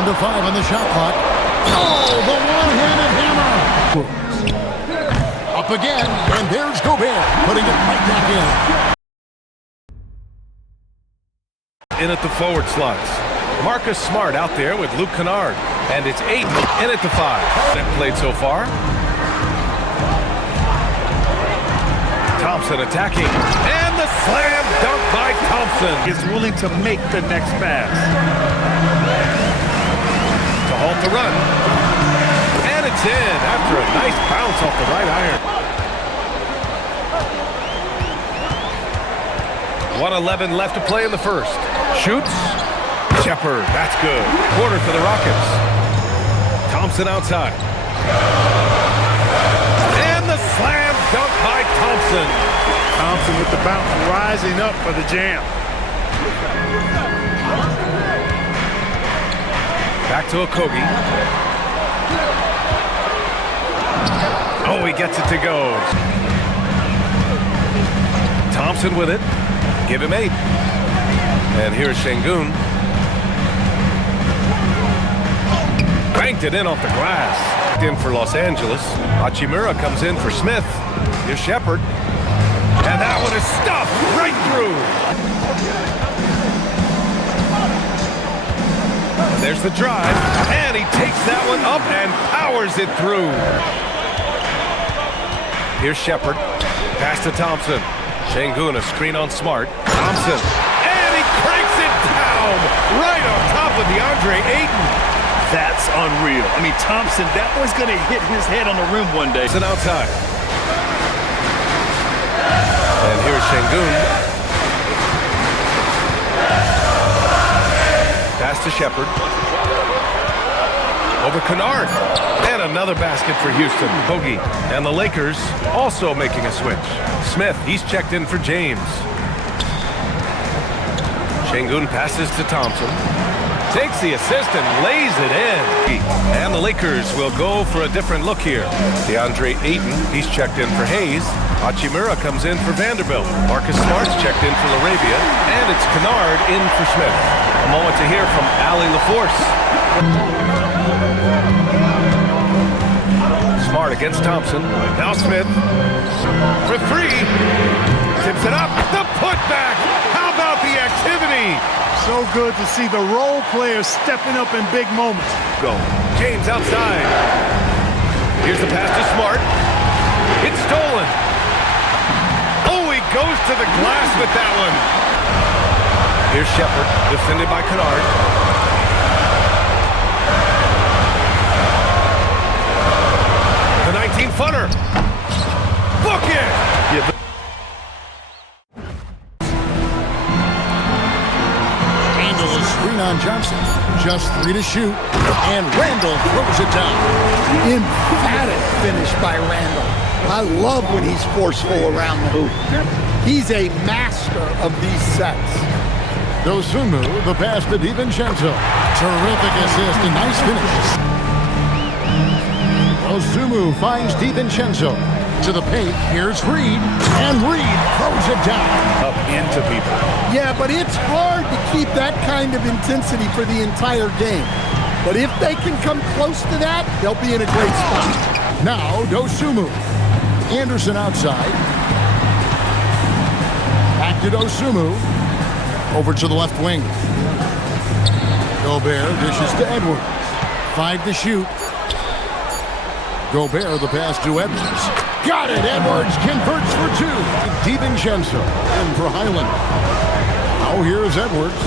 Down to 5 on the shot clock. Oh, the one-handed hammer. Up again, and there's Gobert, putting it right back in at the forward slots. Marcus Smart out there with Luke Kennard. And it's Ayton in at the 5. That played so far. Thompson attacking. And the slam dunk by Thompson. Is willing to make the next pass. To halt the run. And it's in after a nice bounce off the right iron. 1:11 left to play in the first. Shoots. Shepard, that's good. Quarter for the Rockets. Thompson outside. And the slam dunk by Thompson. Thompson with the bounce, rising up for the jam. Back to Okogie. Oh, he gets it to go. Thompson with it. Give him 8. And here's Şengün. Banked it in off the glass. In for Los Angeles. Hachimura comes in for Smith. Here's Shepard. And that one is stuffed right through. There's the drive. And he takes that one up and powers it through. Here's Shepard. Pass to Thompson. Şengün, a screen on Smart. Thompson. And he cranks it down. Right on top of DeAndre Ayton. That's unreal. I mean, Thompson, that was going to hit his head on the rim one day. It's an outside. And here's Şengün. Pass to Shepard. Over Kennard. And another basket for Houston. Bogey. And the Lakers also making a switch. Smith, he's checked in for James. Şengün passes to Thompson. Takes the assist and lays it in. And the Lakers will go for a different look here. DeAndre Ayton, he's checked in for Hayes. Hachimura comes in for Vanderbilt. Marcus Smart's checked in for LaRavia. And it's Kennard in for Smith. A moment to hear from Ali LaForce. Smart against Thompson. Now Smith. For 3. Tips it up. The putback. How about the activity? So good to see the role players stepping up in big moments. Go. James outside. Here's the pass to Smart. It's stolen. Oh, he goes to the glass with that one. Here's Shepard, defended by Kennard. The 19-footer. Book it! Yeah. Screen on Johnson. Just 3 to shoot. And Randall throws it down. Emphatic finish by Randall. I love when he's forceful around the hoop. He's a master of these sets. Dosunmu, the pass to DiVincenzo. Terrific assist and nice finish. Dosunmu finds DiVincenzo. To the paint, here's Reed. And Reed throws it down. Up into people. Yeah, but it's hard to keep that kind of intensity for the entire game. But if they can come close to that, they'll be in a great spot. Now, Dosunmu. Anderson outside. Back to Dosunmu. Over to the left wing. Gobert dishes to Edwards. 5 to shoot. Gobert, the pass to Edwards. Got it! Edwards converts for 2. DiVincenzo in for Highland. Now here's Edwards.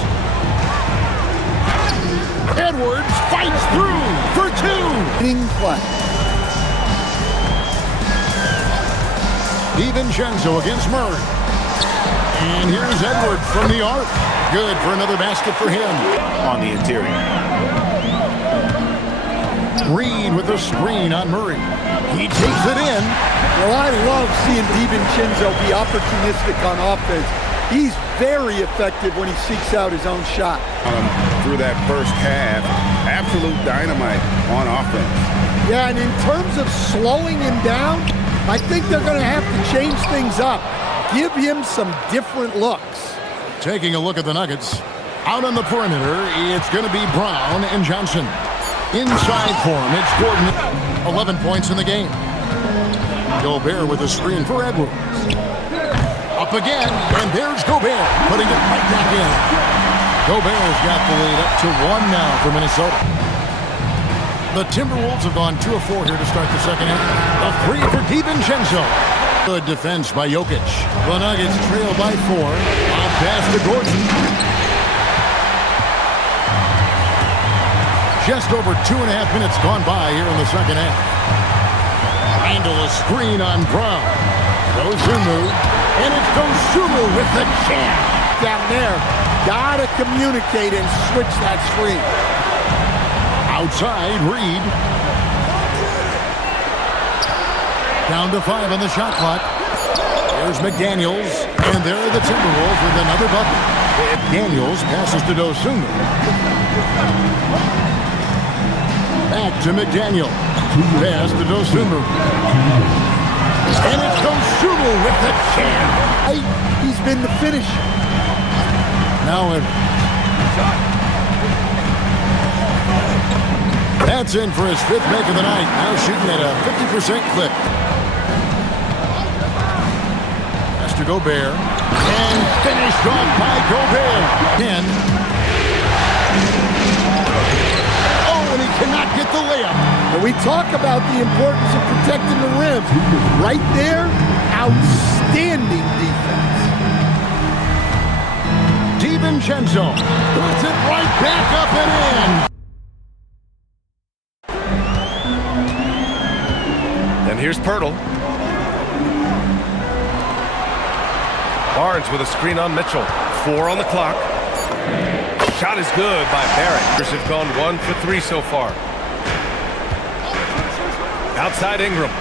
Edwards fights through for 2. Winning play. DiVincenzo against Murray. And here's Edwards from the arc. Good for another basket for him. On the interior. Reed with a screen on Murray. He takes it in. Well, I love seeing DiVincenzo be opportunistic on offense. He's very effective when he seeks out his own shot. Through that first half, absolute dynamite on offense. Yeah, and in terms of slowing him down, I think they're going to have to change things up. Give him some different looks. Taking a look at the Nuggets. Out on the perimeter, it's going to be Brown and Johnson. Inside for him, it's Gordon. 11 points in the game. Gobert with a screen for Edwards. Up again, and there's Gobert, putting it right back in. Gobert's got the lead up to 1 now for Minnesota. The Timberwolves have gone 2 of 4 here to start the second half. A 3 for DiVincenzo. Good defense by Jokic. The Nuggets trail by 4. A pass to Gordon. Just over 2.5 minutes gone by here in the second half. Handle a screen on Brown. Dosunmu. And it's Dosunmu with the jam. Down there, gotta communicate and switch that screen. Outside, Reed. Down to 5 on the shot clock. There's McDaniels. And there are the Timberwolves with another bucket. Daniels passes to Dosunmu. Back to McDaniel. Pass to Dosunmu. And it's Dosunmu with the jam. He's been the finish. Now that's in for his 5th make of the night. Now shooting at a 50% clip. That's to Gobert. And finished off by Gobert. 10. Oh, and he cannot get the layup. When we talk about the importance of protecting the rim, right there, outstanding defense. DiVincenzo puts it right back up and in. And here's Pirtle. Barnes with a screen on Mitchell. 4 on the clock. Shot is good by Barrett. Lakers have gone 1 for 3 so far. Outside Ingram.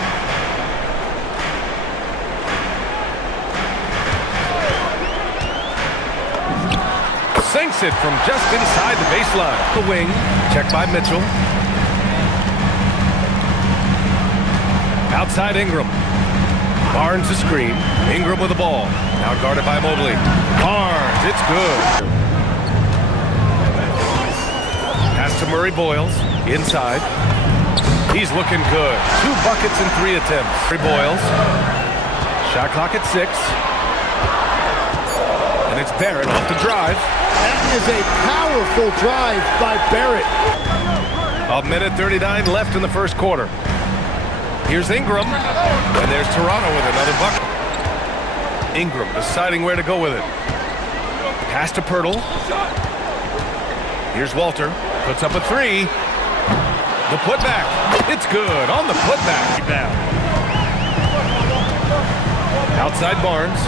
Sinks it from just inside the baseline. The wing. Checked by Mitchell. Outside Ingram. Barnes a screen. Ingram with the ball. Now guarded by Mobley. Barnes, it's good. Pass to Murray Boyles. Inside. He's looking good. 2 buckets in 3 attempts. Murray Boyles. Shot clock at 6. And it's Barrett off the drive. That is a powerful drive by Barrett. 1:39 left in the first quarter. Here's Ingram. And there's Toronto with another bucket. Ingram deciding where to go with it. Pass to Pirtle. Here's Walter. Puts up a 3. The putback. It's good on the putback. Rebound. Outside Barnes.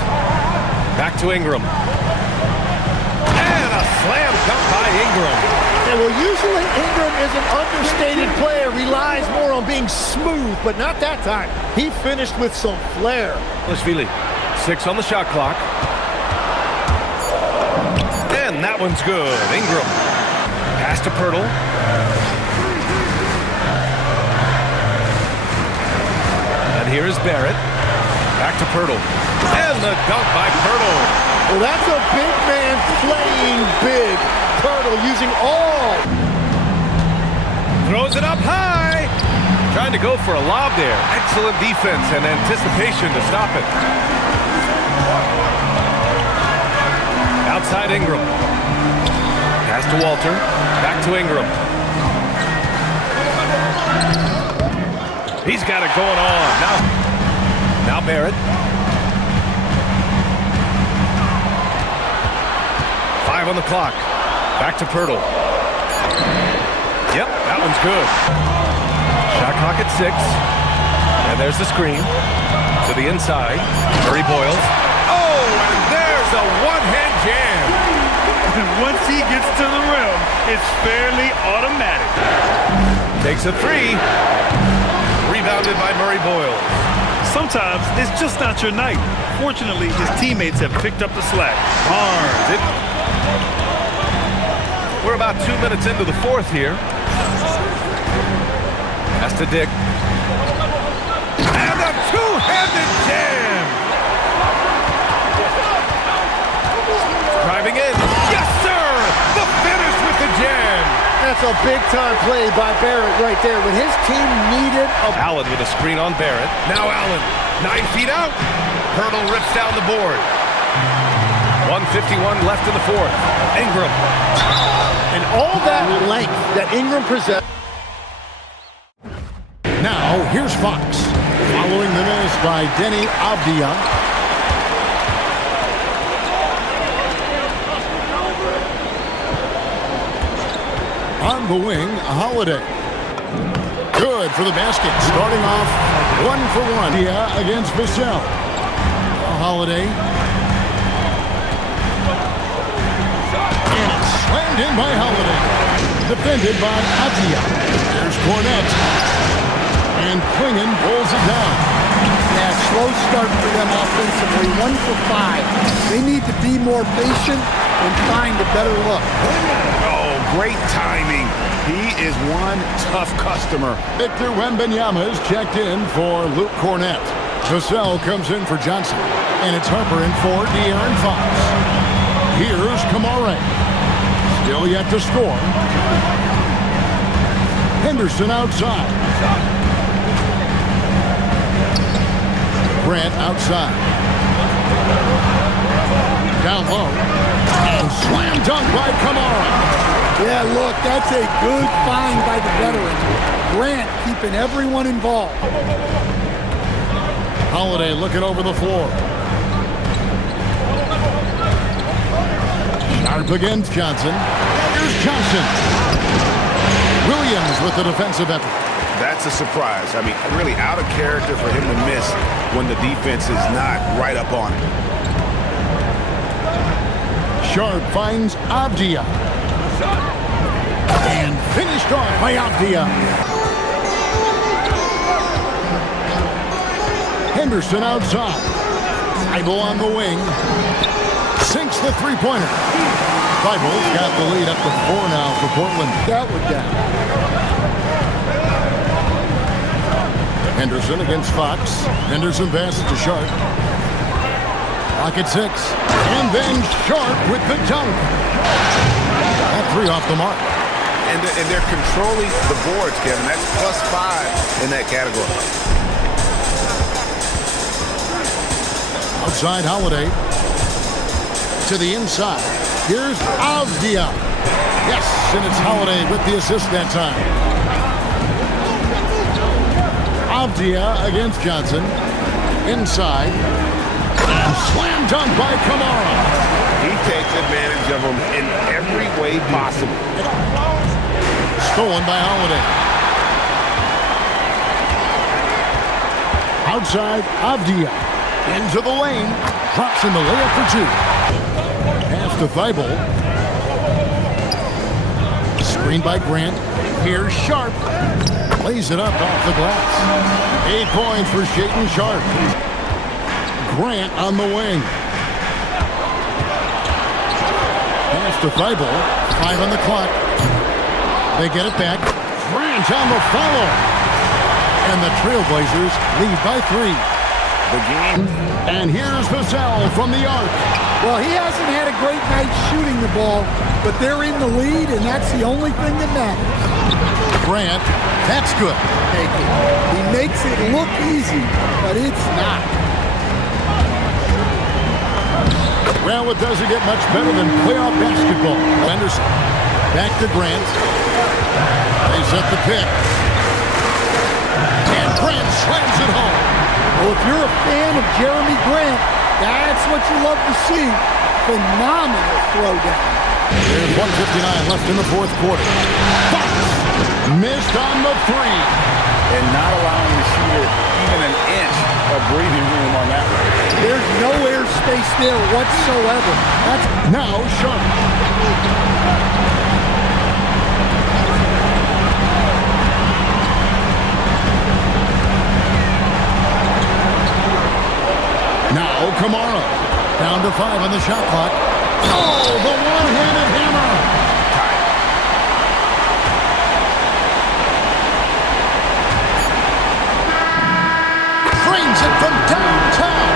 Back to Ingram. And a slam dunk by Ingram. And well, usually Ingram is an understated player, relies more on being smooth, but not that time. He finished with some flair. Lashvili. 6 on the shot clock. And that one's good. Ingram. Pass to Pirtle. And here's Barrett. Back to Pirtle. And the dunk by Pirtle. Well, that's a big man playing big. Pirtle using all. Throws it up high. Trying to go for a lob there. Excellent defense and anticipation to stop it. Outside Ingram. Pass to Walter. Back to Ingram. He's got it going on. Now Barrett. 5 on the clock. Back to Pirtle. Yep, that one's good. Shot clock at 6. And there's the screen. To the inside. Murray Boyles. Oh, and there's a one-hand jam. And once he gets to the rim, it's fairly automatic. Takes a 3. Rebounded by Murray Boyles. Sometimes it's just not your night. Fortunately, his teammates have picked up the slack. Barnes. We're about 2 minutes into the fourth here. Pass to Dick. And a two-handed jam. Driving in. Yes, sir. a big-time play by Barrett right there. When his team needed a... Allen with a screen on Barrett. Now Allen, 9 feet out. Hurdle rips down the board. 1:51 left in the fourth. Ingram. And all that length that Ingram possessed. Now, here's Fox. Following the miss by Denny Avdia. On the wing, Holiday. Good for the basket. Starting off 1 for 1. Yeah, against Vassell. Holiday. And it's slammed in by Holiday. Defended by Atia. There's Cornette. And Klingon pulls it down. Yeah, slow start for them offensively. 1 for 5. They need to be more patient and find a better look. Great timing. He is one tough customer. Victor Wembanyama is checked in for Luke Cornette. Vassell comes in for Johnson. And it's Harper in for De'Aaron Fox. Here's Kamara. Still yet to score. Henderson outside. Grant outside. Down low. And slam dunk by Kamara. Yeah, look, that's a good find by the veteran. Grant keeping everyone involved. Holiday looking over the floor. Sharp against Johnson. Here's Johnson. Williams with the defensive effort. That's a surprise. I mean, really out of character for him to miss when the defense is not right up on it. Sharp finds Avdia. And finished off by Avdia. Henderson outside. Thibault on the wing. Sinks the three-pointer. Thibault's got the lead up to 4 now for Portland. That was down. Henderson against Fox. Henderson passes to Sharp. Clock at 6. And then Sharp with the dunk. That 3 off the mark. And they're controlling the boards, Kevin. That's +5 in that category. Outside Holiday. To the inside. Here's Avdia. Yes, and it's Holiday with the assist that time. Avdia against Johnson. Inside. And slam dunk by Kamara. He takes advantage of them in every way possible. Stolen by Holiday. Outside, Avdia. Into the lane. Drops in the layup for 2. Pass to Thibault. Screen by Grant. Here's Sharp. Lays it up off the glass. 8 points for Shaedon Sharp. Grant on the wing. Pass to Thibault. 5 on the clock. They get it back. Grant on the follow. And the Trailblazers lead by 3. The game. And here's Vassell from the arc. Well, he hasn't had a great night shooting the ball, but they're in the lead, and that's the only thing that matters. Grant, that's good. He makes it look easy, but it's not. Well, it doesn't get much better than playoff basketball. Henderson, back to Grant. They set the pick. And Grant slams it home. Well, if you're a fan of Jeremy Grant, that's what you love to see. Phenomenal throwdown. There's 1:59 left in the fourth quarter. Fox missed on the 3. And not allowing the shooter even an inch of breathing room on that one. There's no airspace there whatsoever. That's now Sharp. Now Kamara. Down to 5 on the shot clock. Oh, the one-handed hammer. Frames it from downtown.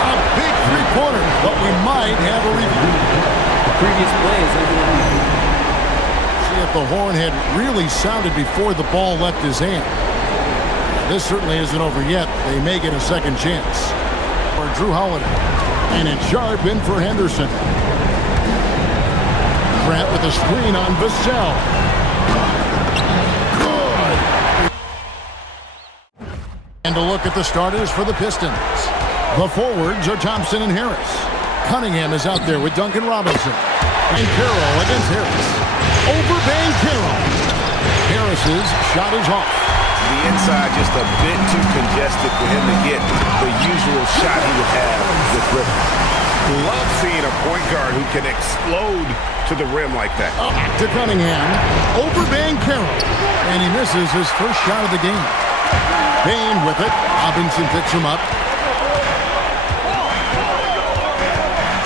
A big three-pointer, but we might have a review. The previous play is under review. See if the horn had really sounded before the ball left his hand. This certainly isn't over yet. They may get a second chance. For Drew Holiday. And it's sharp in for Henderson. Grant with a screen on Vassell. Good. And a look at the starters for the Pistons. The forwards are Thompson and Harris. Cunningham is out there with Duncan Robinson. And Carroll against Harris. Over Carroll. Harris's shot is off. The inside just a bit too congested for him to get the usual shot he would have with dribble. Love seeing a point guard who can explode to the rim like that. Back to Cunningham. Over Carroll. And he misses his first shot of the game. Bain with it. Robinson picks him up.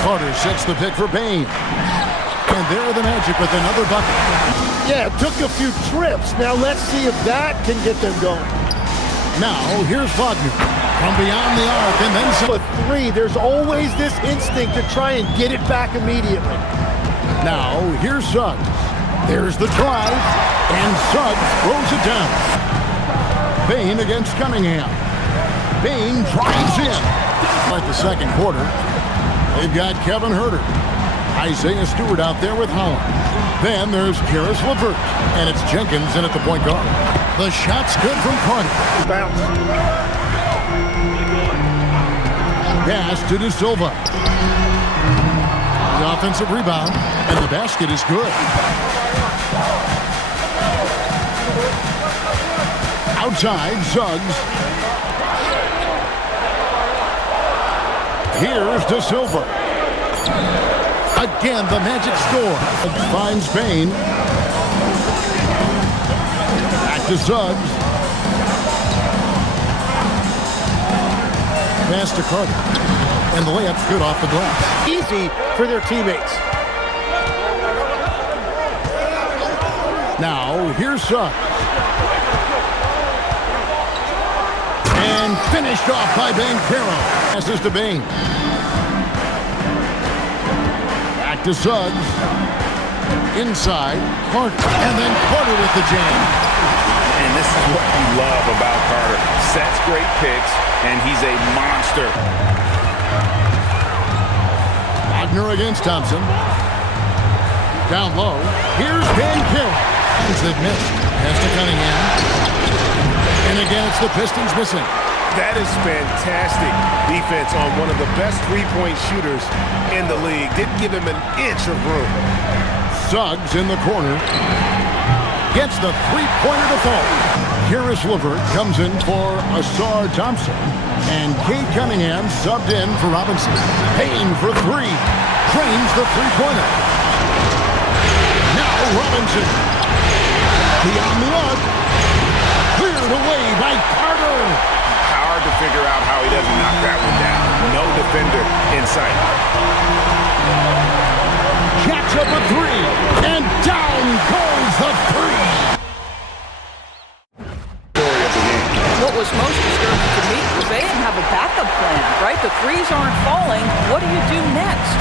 Carter sets the pick for Bain. And there are the Magic with another bucket. Yeah, it took a few trips. Now let's see if that can get them going. Now, here's Wagner from beyond the arc, and then some. But three, there's always this instinct to try and get it back immediately. Now, here's Suggs. There's the drive, and Suggs throws it down. Bain against Cunningham. Bain drives in. Like the second quarter, they've got Kevin Huerter. Isaiah Stewart out there with Holland. Then there's Karis LeVert, and it's Jenkins in at the point guard. The shot's good from Carter. Bounce. Pass to De Silva. The offensive rebound, and the basket is good. Outside, Suggs. Here's De Silva. Again, the Magic score. Finds Bain. Back to Suggs. Pass to Carter. And the layup's good off the glass. Easy for their teammates. Now, here's Suggs. And finished off by Carroll. Passes to Bain. Back to Suggs. Inside, Carter. And then Carter with the jam. And this is what you love about Carter. Sets great picks, and he's a monster. Wagner against Thompson. Down low. Here's Carroll. They've missed. Pass to Cunningham. And again, it's the Pistons missing. That is fantastic defense on one of the best three-point shooters in the league. Didn't give him an inch of room. Suggs in the corner. Gets the three-pointer to fall. Karis LeVert comes in for Asar Thompson. And Cade Cunningham subbed in for Robinson. Payne for three. Drains the three-pointer. Now Robinson. Beyond the arc. Cleared away by Carter. Hard to figure out how he doesn't knock that one down. No defender in sight. Jacks up a three. And down goes the three. Story of the game. What was most disturbing to me was they didn't have a backup plan, right? The threes aren't falling. What do you do next?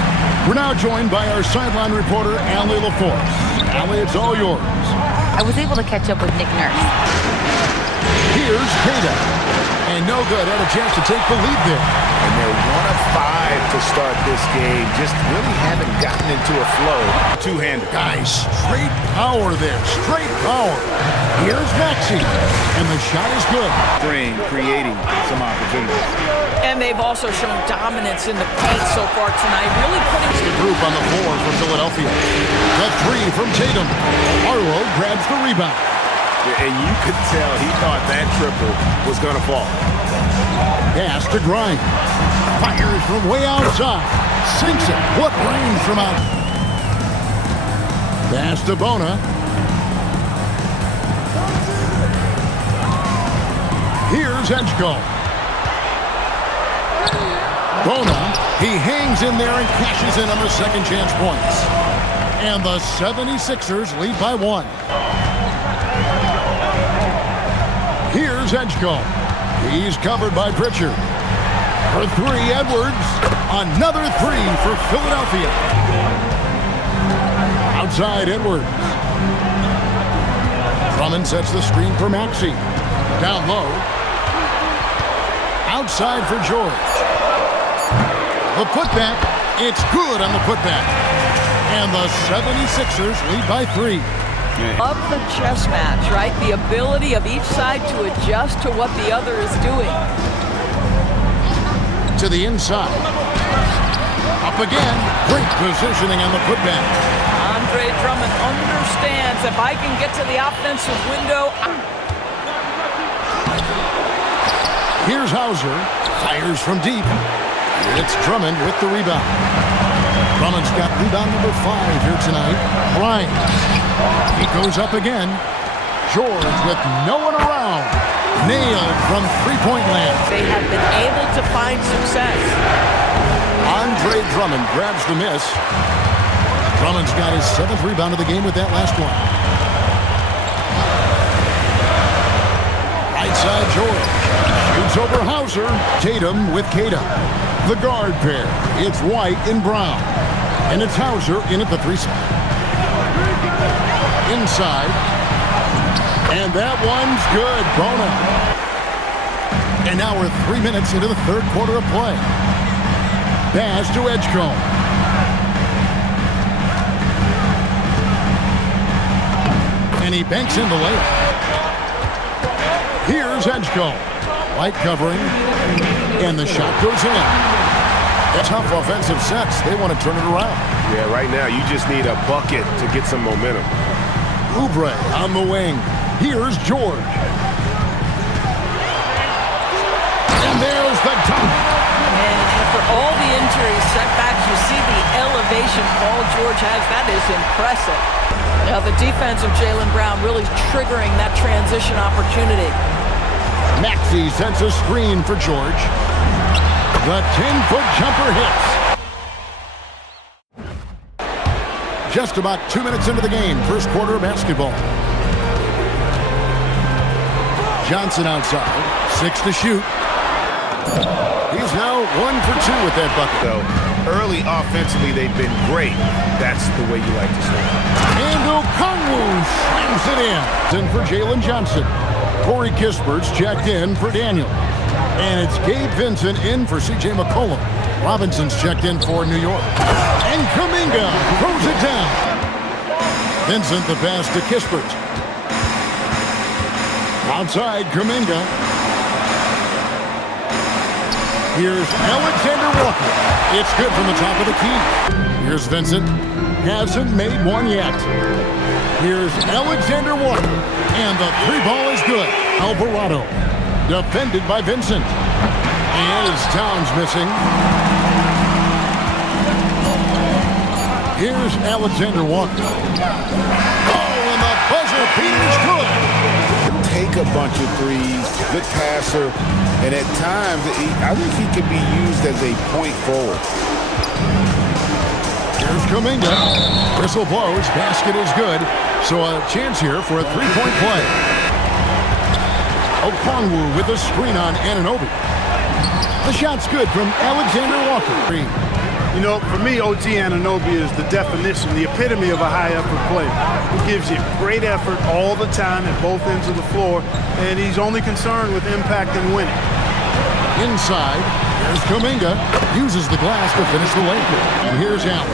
We're now joined by our sideline reporter, Allie LaForce. Allie, it's all yours. I was able to catch up with Nick Nurse. Here's Kada. And no good. Had a chance to take the lead there. And they're 1 of 5 to start this game. Just really haven't gotten into a flow. Two-hander. Guys, straight power there. Straight power. Here's Maxey. And the shot is good. Creating some opportunities. And they've also shown dominance in the paint so far tonight, really putting The group on the floor for Philadelphia. The three from Tatum. Arlo grabs the rebound. And you could tell he thought that triple was going to fall. Pass to Grimes. Fires from way outside. Sinks it. What range from out. Pass to Bona. Here's Edgecombe. Bona, he hangs in there and cashes in on the second chance points. And the 76ers lead by 1. Here's Edgecombe. He's covered by Pritchard. For three, Edwards. Another three for Philadelphia. Outside, Edwards. Drummond sets the screen for Maxey. Down low. Outside for George. The putback. It's good on the putback. And the 76ers lead by 3. Love the chess match, right? The ability of each side to adjust to what the other is doing. To the inside. Up again. Great positioning on the putback. Andre Drummond understands if I can get to the offensive window. Here's Hauser. Fires from deep. It's Drummond with the rebound. Drummond's got rebound number 5 here tonight. Bryant. He goes up again. George with no one around. Nailed from three-point land. They have been able to find success. Andre Drummond grabs the miss. Drummond's got his 7th rebound of the game with that last one. Right side George. Shoots over Hauser. Tatum with Cada. The guard pair. It's White and Brown. And it's Hauser in at the 3 side. Inside. And that one's good. Bono. And now we're 3 minutes into the 3rd quarter of play. Pass to Edgecombe. And he banks in the layup. Here's Edgecombe. Light covering. And the shot goes in. Tough offensive sets. They want to turn it around. Yeah, right now you just need a bucket to get some momentum. Oubre on the wing. Here's George. And there's the dunk. And after all the injuries, setbacks, you see the elevation Paul George has. That is impressive. Now the defense of Jaylen Brown really triggering that transition opportunity. Maxey sends a screen for George. The 10-foot jumper hits. Just about 2 minutes into the game, 1st quarter of basketball. Johnson outside, 6 to shoot. He's now 1 for 2 with that bucket. So early offensively, they've been great. That's the way you like to see it. And Okongwu slams it in. In for Jalen Johnson. Corey Kispert's checked in for Daniel. And it's Gabe Vincent in for C.J. McCollum. Robinson's checked in for New York. And Kuminga throws it down. Vincent the pass to Kispert. Outside Kuminga. Here's Alexander Walker. It's good from the top of the key. Here's Vincent. Hasn't made one yet. Here's Alexander Walker. And the 3 ball is good. Alvarado. Defended by Vincent. And as Towns missing. Here's Alexander Walker. Oh, and the buzzer beater's good. Take a bunch of threes, good passer, and at times, I think he could be used as a point forward. Here's Kuminga. Whistle blows. Basket is good. So a chance here for a 3-point play. Okongwu with a screen on Anunoby. The shot's good from Alexander Walker. You know, for me, OG Anunoby is the definition, the epitome of a high-effort player. He gives you great effort all the time at both ends of the floor, and he's only concerned with impact and winning. Inside, there's Kuminga. Uses the glass to finish the layup. And here's Allen.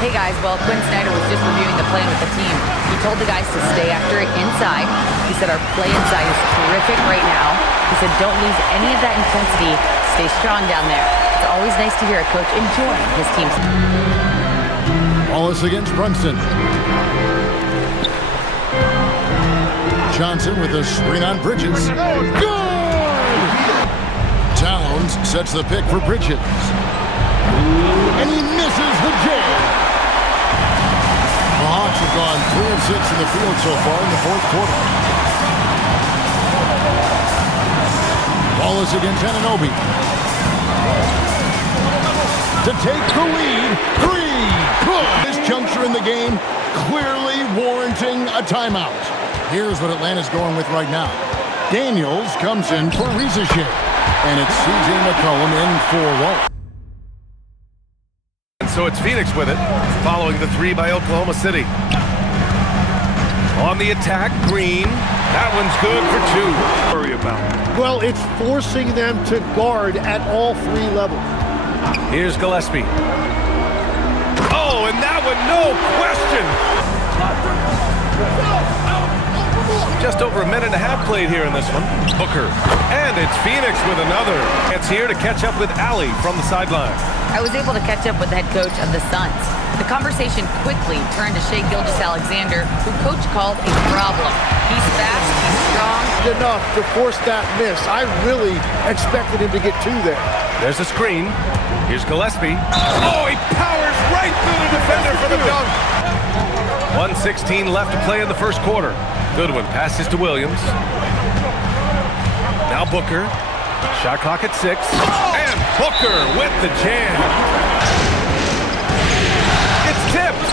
Hey guys, well, Quinn Snyder was just reviewing the plan with the team. He told the guys to stay after it inside. He said our play inside is terrific right now. He said don't lose any of that intensity. Stay strong down there. It's always nice to hear a coach enjoying his team's. Wallace against Brunson. Johnson with a screen on Bridges. Good! Towns sets the pick for Bridges. And he misses the jam. The Hawks have gone 3 of 6 in the field so far in the 4th quarter. Wallace against Anunoby. To take the lead. 3. Good. This juncture in the game clearly warranting a timeout. Here's what Atlanta's going with right now. Daniels comes in for Rizachet. And it's C.J. McCollum in for Walt. So it's Phoenix with it, following the 3 by Oklahoma City. On the attack, Green. That one's good for 2. Worry about. Well, it's forcing them to guard at all 3 levels. Here's Gillespie. Oh, and that one, no question. Just over a minute and a half played here in this one. Booker. And it's Phoenix with another. It's here to catch up with Allie from the sideline. I was able to catch up with the head coach of the Suns. The conversation quickly turned to Shai Gilgeous-Alexander, who coach called a problem. He's fast, he's strong. Enough to force that miss. I really expected him to get 2 there. There's a screen. Here's Gillespie. Oh, he powers right through the defender for the dunk. 1:16 left to play in the first quarter. Goodwin passes to Williams. Now Booker. Shot clock at 6. And Booker with the jam. It's tipped.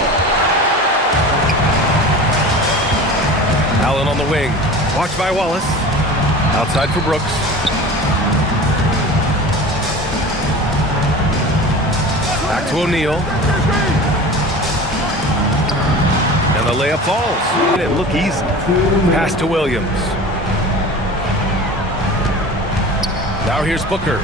Allen on the wing. Watched by Wallace. Outside for Brooks. Back to O'Neal. And the layup falls. It didn't look easy. Pass to Williams. Now here's Booker.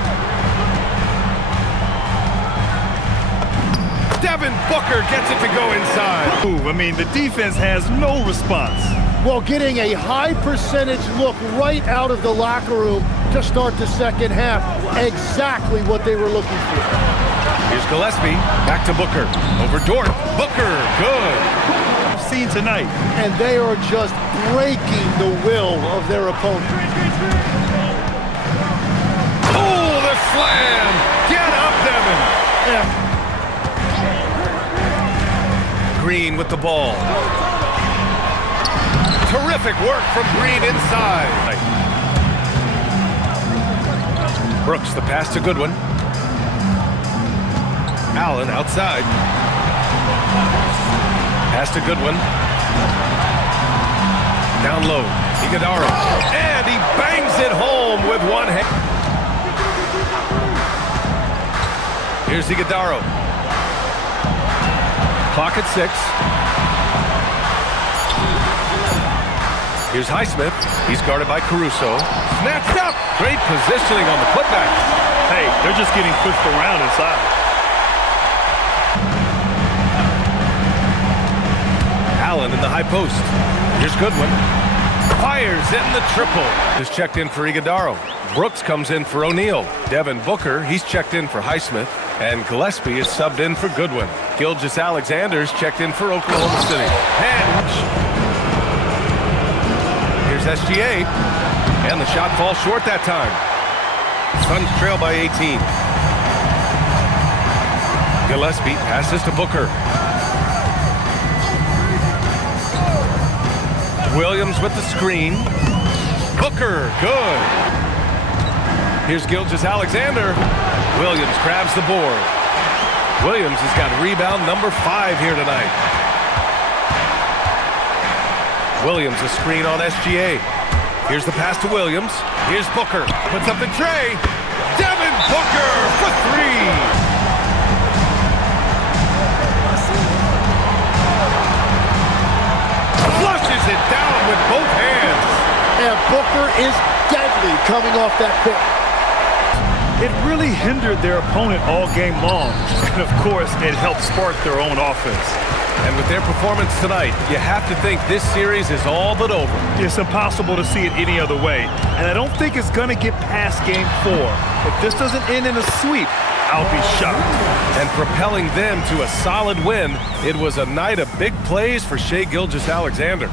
Devin Booker gets it to go inside. Ooh, I mean, the defense has no response. Well, getting a high percentage look right out of the locker room to start the second half. Exactly what they were looking for. Here's Gillespie. Back to Booker. Over Dort. Booker. Good. Seen tonight. And they are just breaking the will of their opponent. Oh, the slam. Get up, Devin. Yeah. Green with the ball. Terrific work from Green inside. Brooks, the pass to Goodwin. Allen outside. Pass to Goodwin. Down low. Iguodala. And he bangs it home with one hand. Here's Iguodala. Clock at 6. Here's Highsmith. He's guarded by Caruso. Snatched up. Great positioning on the putback. Hey, they're just getting pushed around inside. Allen in the high post. Here's Goodwin. Fires in the triple. Is checked in for Iguodala. Brooks comes in for O'Neal. Devin Booker, he's checked in for Highsmith. And Gillespie is subbed in for Goodwin. Gilgeous-Alexander's checked in for Oklahoma City. And here's SGA. And the shot falls short that time. Suns trail by 18. Gillespie passes to Booker. Williams with the screen. Booker, good. Here's Gilgeous-Alexander. Williams grabs the board. Williams has got rebound number 5 here tonight. Williams a screen on SGA. Here's the pass to Williams. Here's Booker. Puts up the tray. Devin Booker for 3. Flushes it down with both hands. And Booker is deadly coming off that pick. It really hindered their opponent all game long. And of course, it helped spark their own offense. And with their performance tonight, you have to think this series is all but over. It's impossible to see it any other way. And I don't think it's going to get past game 4. If this doesn't end in a sweep, I'll be shocked. And propelling them to a solid win, it was a night of big plays for Shai Gilgeous-Alexander.